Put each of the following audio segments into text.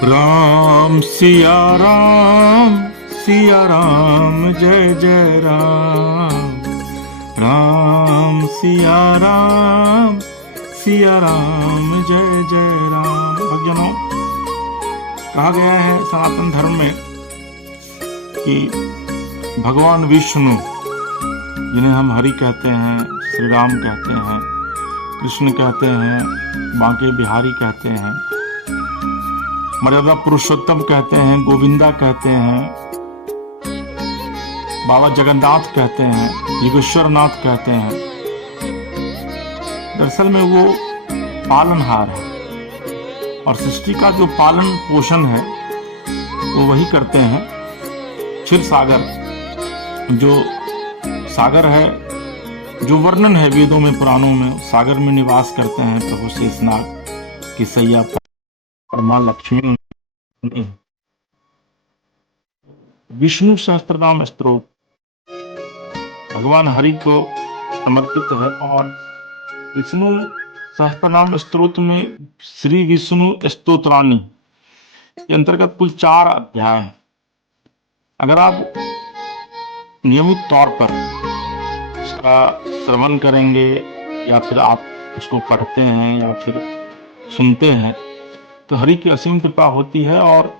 राम सिया राम जय जय राम। राम सिया राम जय जय राम। भक्तजनों, कहा गया है सनातन धर्म में कि भगवान विष्णु, जिन्हें हम हरि कहते हैं, श्री राम कहते हैं, कृष्ण कहते हैं, बांके बिहारी कहते हैं, मर्यादा पुरुषोत्तम कहते हैं, गोविंदा कहते हैं, बाबा जगन्नाथ कहते हैं, योगेश्वरनाथ कहते हैं। दरअसल में वो पालनहार है और सृष्टि का जो पालन पोषण है वो वही करते हैं। क्षीर सागर, जो सागर है, जो वर्णन है वेदों में, पुराणों में, सागर में निवास करते हैं प्रभु शेषनाग की सैया और मां लक्ष्मी। विष्णु सहस्त्रनाम स्तोत्र भगवान हरि को समर्पित है और विष्णु सहस्त्रनाम स्तोत्र में श्री विष्णु स्तोत्राणी के अंतर्गत कुल 4 अध्याय हैं। अगर आप नियमित तौर पर इसका श्रवण करेंगे या फिर आप उसको पढ़ते हैं या फिर सुनते हैं तो हरि की असीम कृपा होती है। और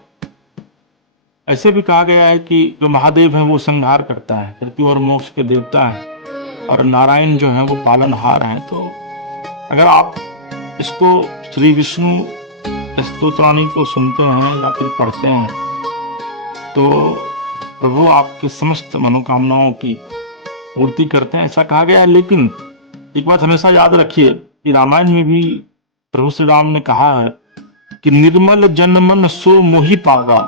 ऐसे भी कहा गया है कि जो महादेव हैं वो संहार करता है, मृत्यु और मोक्ष के देवता हैं, और नारायण जो हैं वो पालनहार हैं। तो अगर आप इसको श्री विष्णु स्तोत्राणी को सुनते हैं या फिर पढ़ते हैं तो प्रभु आपके समस्त मनोकामनाओं की पूर्ति करते हैं, ऐसा कहा गया है। लेकिन एक बात हमेशा याद रखिए कि रामायण में भी प्रभु श्री राम ने कहा है कि निर्मल जन मन सो मोहि पागा,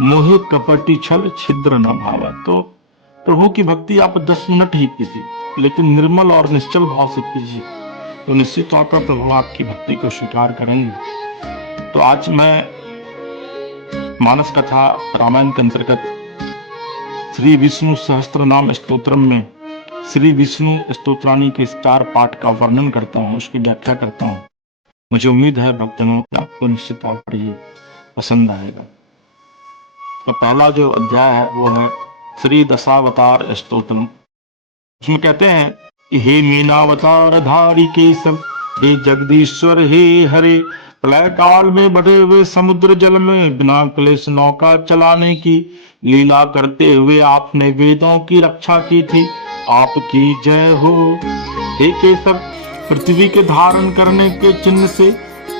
मोहे कपटी छल छिद्र न भावा। तो प्रभु की भक्ति आप 10 मिनट ही कीजिए, लेकिन निर्मल और निश्चल भाव से कीजिए, तो निश्चित तौर पर प्रभु आपकी भक्ति को स्वीकार करेंगे। तो आज मैं मानस कथा रामायण के अंतर्गत श्री विष्णु सहस्त्र नाम स्तोत्रम में श्री विष्णु स्तोत्राणी के 4 पाठ का वर्णन करता हूँ, उसकी व्याख्या करता हूँ। मुझे उम्मीद है भक्तजनों कि आपको निश्चित तौर पर ये पसंद आएगा। तो पहला जो अध्याय है वो है श्री दशावतार स्तोत्रम। उसमें कहते हैं कि हे मीनावतार धारी केशव, हे जगदीश्वर हे हरे, प्रलय काल में बढ़े हुए समुद्र जल में बिना क्लेश नौका चलाने की लीला करते हुए आपने वेदों की रक्षा की थी, आपकी जय हो। हे केशव, पृथ्वी के धारण करने के चिन्ह से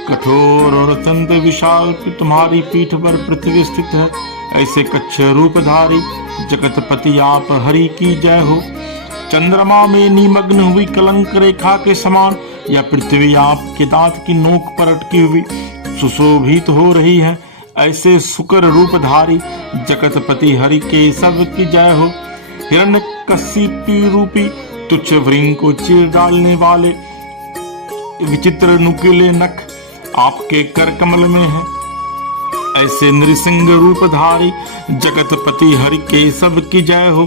कठोर और अत्यंत विशाल की तुम्हारी पीठ पर पृथ्वी स्थित है, ऐसे कच्छ रूपधारी जगतपति आप हरि की जय हो। चंद्रमा में निमग्न हुई कलंक रेखा के समान या पृथ्वी आपके दांत की नोक पर अटकी हुई सुशोभित हो रही है, ऐसे शुक्र रूपधारी जगतपति हरि के सब की जय हो। हिरण्यकशिपु रूपी तुच्छ भृंग को चीर डालने वाले विचित्र नुकीले नख आपके कर कमल में है, ऐसे नृसिंह रूपधारी जगतपति हरि के सब की जय हो।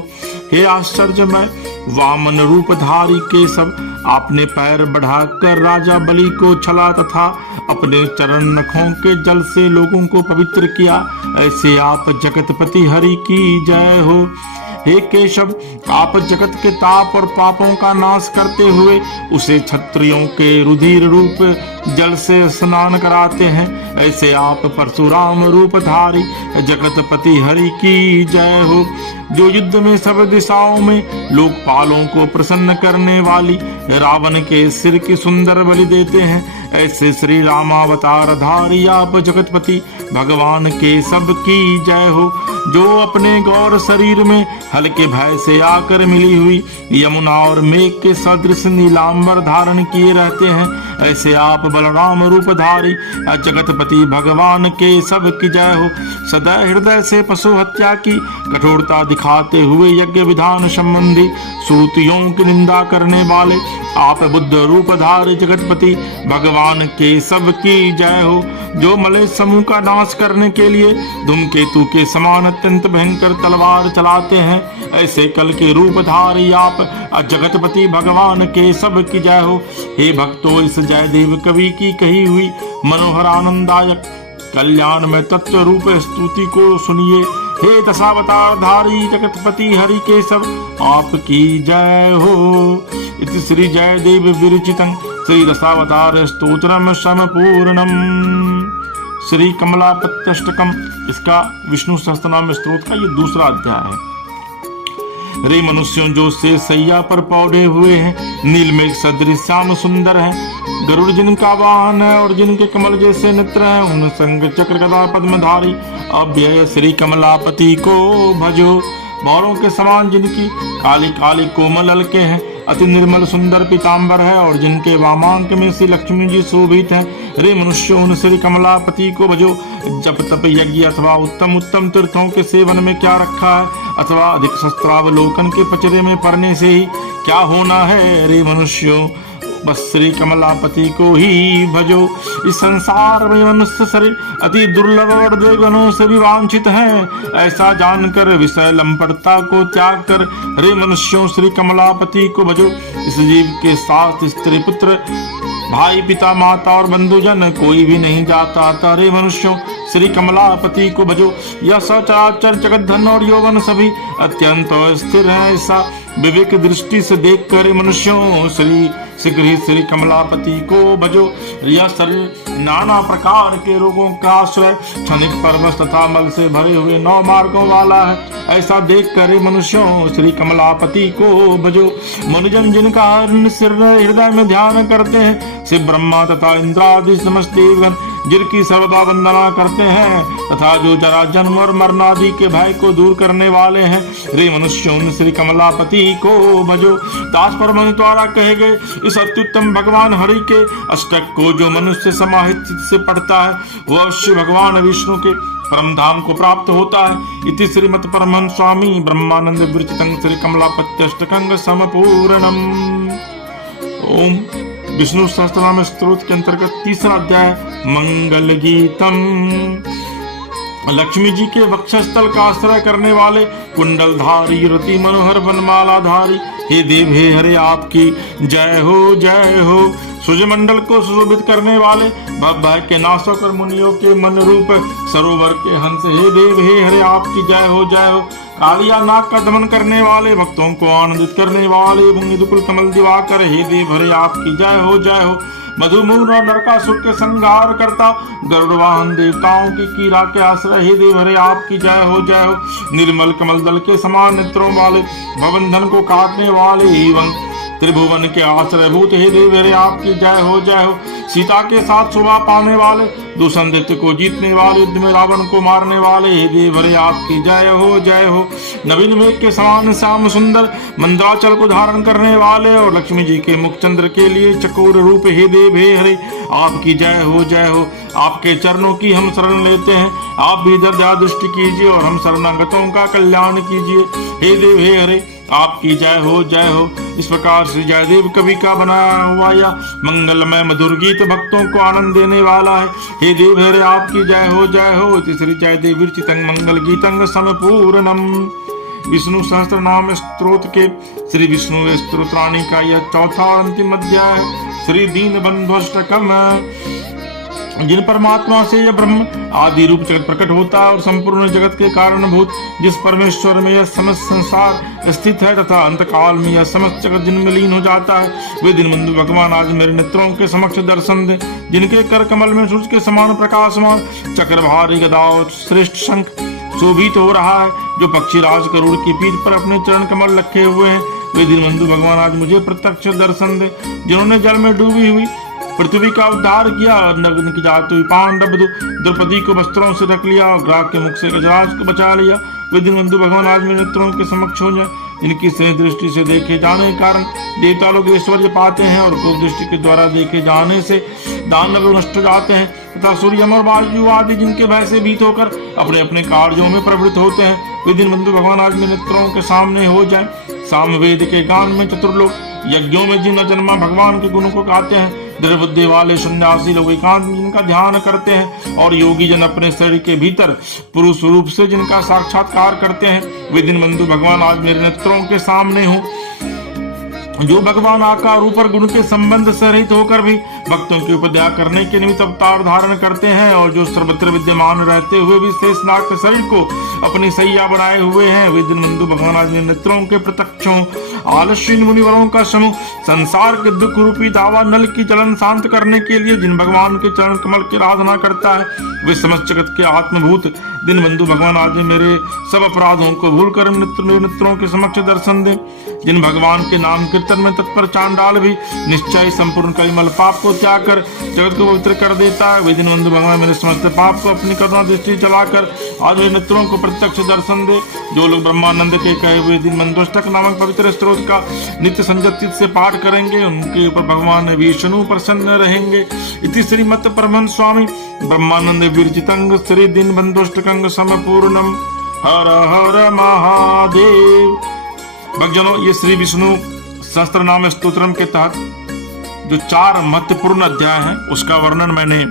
हे आश्चर्यमय वामन रूपधारी केशव, आपने पैर बढ़ाकर राजा बलि को छला तथा अपने चरण नखों के जल से लोगों को पवित्र किया, ऐसे आप जगतपति हरि की जय हो। हे केशव, आप जगत के ताप और पापों का नाश करते हुए उसे क्षत्रियों के रुधिर रूप जल से स्नान कराते हैं, ऐसे आप परशुराम रूपधारी जगतपति हरि की जय हो। जो युद्ध में सब दिशाओं में लोकपालों को प्रसन्न करने वाली रावण के सिर की सुंदर बलि देते हैं, ऐसे श्री रामावतार धारी आप जगतपति भगवान के सब की जय हो। जो अपने गौर शरीर में हल्के भय से आकर मिली हुई यमुना और मेघ के सदृश नीलांबर धारण किए रहते हैं, ऐसे आप बलराम रूपधारी जगतपति भगवान के सब की जय हो। सदा हृदय से पशु हत्या की कठोरता दिखाते हुए यज्ञ विधान संबंधी श्रुतियों की निंदा करने वाले आप बुद्ध रूपधारी जगतपति भगवान के सब की जय हो। जो मलेच्छ समूह का नाश करने के लिए धूमकेतु के समान अत्यंत भयंकर तलवार चलाते हैं, ऐसे कल के रूपधारी आप जगतपति भगवान के सब की जय हो। हे भक्तों, इस जयदेव कवि की कही हुई मनोहर आनंददायक कल्याण में तत्व रूप स्तुति को सुनिए। हे दशावतार धारी जगतपति हरि केशव आपकी जय हो। इति श्री जयदेव विरचितं श्री दशावतार स्तोत्रम समपूर्णम। श्री कमलापत्यष्टकम इसका विष्णु सहस्त्रनाम स्तोत्र का ये दूसरा अध्याय है। रे मनुष्यों जो से सैया पर पौधे हुए हैं, नीलमेघ सदृश श्याम सुंदर है, गरुड़ जिनका वाहन है और जिनके कमल जैसे नेत्र हैं, उन संग चक्र गदा पद्मधारी अव्यय श्री कमलापति को भजो। भौरों के समान जिनकी काली काली कोमल अलके हैं, अति निर्मल सुंदर पीताम्बर है और जिनके वामांक में श्री लक्ष्मी जी शोभित हैं, रे मनुष्यों उन श्री कमलापति को भजो। जप तप यज्ञ अथवा उत्तम उत्तम तीर्थों के सेवन में क्या रखा है, अथवा अधिक शस्त्रावलोकन के पचरे में पड़ने से ही क्या होना है, रे मनुष्यों बस श्री कमलापति को ही भजो। इस संसार में मनुष्य शरीर अति दुर्लभ और देवगणों से भी वांछित है, ऐसा जानकर विषय लंपटता को त्याग कर रे मनुष्यों श्री कमलापति को भजो। इस जीव के साथ स्त्री पुत्र भाई पिता माता और बंधुजन कोई भी नहीं जाता था, रे मनुष्यों श्री कमलापति को भजो। यह सचराचर जगत धन और यौवन सभी अत्यंत स्थिर है, ऐसा विवेक दृष्टि से देख कर मनुष्यों शीघ्र ही श्री कमलापति को भजो। यह शरीर नाना प्रकार के रोगों का आश्रय, क्षणिक परवश तथा मल से भरे हुए 9 मार्गों वाला है, ऐसा देख कर मनुष्यों श्री कमलापति को भजो। मनुजन जिनका हृदय में ध्यान करते हैं, शिव ब्रह्मा तथा इंद्रादि समस्त देवगण जिनकी सर्वदा वंदना करते हैं, तथा जो जरा जन्म और मरण आदि के भय को दूर करने वाले हैं, रे मनुष्यों श्री कमलापति को भजो। दास परमहंस द्वारा कहे गए इस अत्युत्तम भगवान हरि के अष्टक को जो मनुष्य समाहित से पढ़ता है, वह अवश्य भगवान विष्णु के परम धाम को प्राप्त होता है। इति श्रीमत् परमहंस स्वामी ब्रह्मानंद विरचितं श्री कमलापत्यष्टकं समपूर्णम। ओम विष्णु सहस्त्रनाम स्तोत्र के अंतर्गत तीसरा अध्याय मंगल गीतम। लक्ष्मी जी के वक्षस्थल का आश्रय करने वाले कुंडलधारी रति मनोहर वनमाला धारी हे देव हे हरे आपकी जय हो जय हो। सूर्यमंडल को सुशोभित करने वाले भय के नाशक और मुनियों के मन रूप सरोवर के हंस हे देव हे हरे आपकी जय हो जय हो। कालिया नाग का दमन करने वाले भक्तों को आनंदित करने वाले मुकुल कमल दिवाकर हे देव हरे आपकी जय हो जय हो। मधुमून और नरकासुर के संहार करता गरुड़ वाहन देवताओं की कीड़ा के आश्रय हे देव हरे आपकी जय हो जय हो। निर्मल कमल दल के समान नेत्रों वाले भवबंधन को काटने वाले एवं त्रिभुवन के आश्रय भूत हे देव हरे आपकी जय हो जय हो। सीता के साथ शोभा पाने वाले दूषण दैत्य को जीतने वाले युद्ध में रावण को मारने वाले हे देव हरे आपकी जय हो जय हो। नवीन मेघ के समान श्याम सुंदर मंदराचल को धारण करने वाले और लक्ष्मी जी के मुखचंद्र के लिए चकोर रूप हे देव हे हरे आपकी जय हो जय हो। आपके चरणों की हम शरण लेते हैं, आप भी इधर दया दृष्टि कीजिए और हम शरणागतों का कल्याण कीजिए हे देव हे हरे आपकी जय हो जय हो। इस प्रकार से जयदेव कवि का बनाया हुआ या मंगलमय मधुर गीत भक्तों को आनंद देने वाला है हे देव हरे आपकी जय हो जय हो। श्री जयदेव विरचितं मंगल गीतं समपूर्णम। विष्णु सहस्त्र नाम स्तोत्र के श्री विष्णु स्तोत्राणी का यह चौथा और अंतिम अध्याय श्री दीन बंधुष्टकम। जिन परमात्मा से यह ब्रह्म आदि रूप जगत प्रकट होता है और संपूर्ण जगत के कारणभूत जिस परमेश्वर में यह समस्त संसार स्थित है तथा अंतकाल में यह समस्त जगत जिन में लीन हो जाता है, वे दीनबंधु भगवान आज मेरे नेत्रों के समक्ष दर्शन दे। जिनके कर कमल में सूर्य के समान प्रकाशमान चक्रधारी गदा और श्रेष्ठ शंख शोभित हो रहा है, जो पक्षी राज गरुड़ की पीठ पर अपने चरण कमल रखे हुए हैं, वे दीनबंधु भगवान आज मुझे प्रत्यक्ष दर्शन दे। जिन्होंने जल में डूबी हुई पृथ्वी का उद्धार किया और नग्न की जाती हुई पांडव द्रौपदी को वस्त्रों से ढक लिया और ग्राह के मुख से गजराज को बचा लिया, वे दीनबंधु भगवान आज मेरे नेत्रों के समक्ष हो जाए। इनकी सही दृष्टि से देखे जाने के कारण देवता लोग ऐश्वर्य पाते हैं और कुल दृष्टि के द्वारा देखे जाने से दानव नष्ट हो जाते हैं तथा सूर्य और वायु आदि जिनके भय से भीत होकर अपने अपने कार्यों में प्रवृत्त होते हैं, वे दीनबंधु भगवान आज मेरे नेत्रों के सामने हो जाए। सामवेद के गान में चतुर्लोक यज्ञों में जिन जन्मा भगवान के गुणों को गाते हैं, दृढ़ बुद्धि वाले सन्यासी लोग एकांत में जिनका ध्यान करते हैं और योगी जन अपने शरीर के भीतर पुरुष रूप से जिनका साक्षात्कार करते हैं, वे दीनबंधु भगवान आज मेरे नेत्रों के सामने हो। जो भगवान आकार ऊपर गुण के संबंध से रहित होकर भी भक्तों की उपदया करने के निमित्त अवतार धारण करते हैं, और जो सर्वत्र विद्यमान रहते हुए भी शेषनाग के शरीर को अपनी सैया बनाए हुए हैं, वे दीनबंधु भगवान आदि नेत्रों के प्रत्यक्षों आलस्यहीन मुनिवरों का समूह संसार के दुख रूपी दावा नल की जलन शांत करने के लिए जिन भगवान के चरण कमल की आराधना करता है, वे समस्त जगत के आत्मभूत दीनबंधु भगवान आदि मेरे सब अपराधों को भूलकर नेत्रों के समक्ष दर्शन दे। जिन भगवान के नाम कीर्तन में तत्पर चांडाल भी निश्चय संपूर्ण कलिमल पाप को त्याग कर जगत को पवित्र कर देता है, वे दीनबंधु भगवान मेरे समस्त पाप को अपनी करुणा दृष्टि चलाकर आज मेरे नेत्रों को प्रत्यक्ष दर्शन दे। जो लोग ब्रह्मानंद के कहे हुए दीनबंधु अष्टक नामक पवित्र स्त्रोत का नित्य संजत से पाठ करेंगे, उनके ऊपर भगवान विष्णु प्रसन्न रहेंगे। इति श्रीमत् परमहंस स्वामी ब्रह्मानंद विरचितंग श्री दीनबंधुष्टकं संपूर्णम। हर हर महादेव। भक्तजनों, ये श्री विष्णु सहस्त्रनाम स्तोत्रम के तहत जो 4 महत्वपूर्ण अध्याय हैं उसका वर्णन मैंने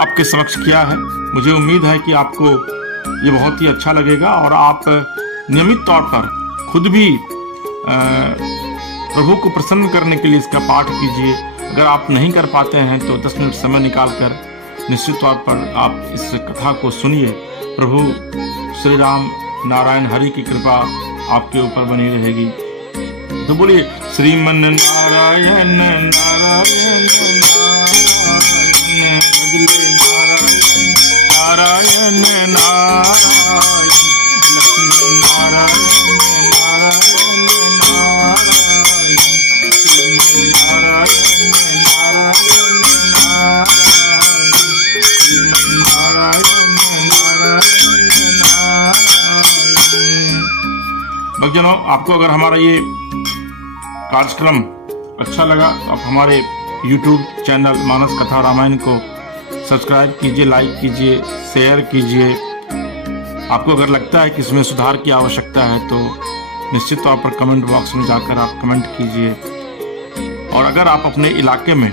आपके समक्ष किया है। मुझे उम्मीद है कि आपको ये बहुत ही अच्छा लगेगा और आप नियमित तौर पर खुद भी प्रभु को प्रसन्न करने के लिए इसका पाठ कीजिए। अगर आप नहीं कर पाते हैं तो 10 मिनट समय निकालकर निश्चित तौर पर आप इस कथा को सुनिए। प्रभु श्री राम नारायण हरि की कृपा आपके ऊपर बनी रहेगी। तो बोलिए श्रीमन नारायण नारायण नारायण बदले नारायण नारायण नारायण लक्ष्मी नारायण नारायण नारायण श्रीमन नारायण नारायण नारायण श्रीमन नारायण नारायण नारायण। भक्तजनों, आपको अगर हमारा ये कार्यक्रम अच्छा लगा तो आप हमारे YouTube चैनल मानस कथा रामायण को सब्सक्राइब कीजिए, लाइक कीजिए, शेयर कीजिए। आपको अगर लगता है कि इसमें सुधार की आवश्यकता है तो निश्चित तौर पर कमेंट बॉक्स में जाकर आप कमेंट कीजिए। और अगर आप अपने इलाके में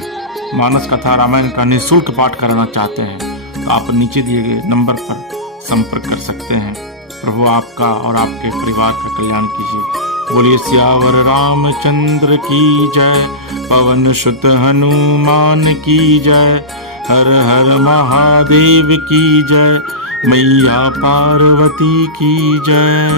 मानस कथा रामायण का निःशुल्क पाठ कराना चाहते हैं तो आप नीचे दिए गए नंबर पर संपर्क कर सकते हैं। प्रभु आपका और आपके परिवार का कल्याण कीजिए। बोलिए सियावर रामचंद्र की जय, पवन सुत हनुमान की जय, हर हर महादेव की जय, मैया पार्वती की जय।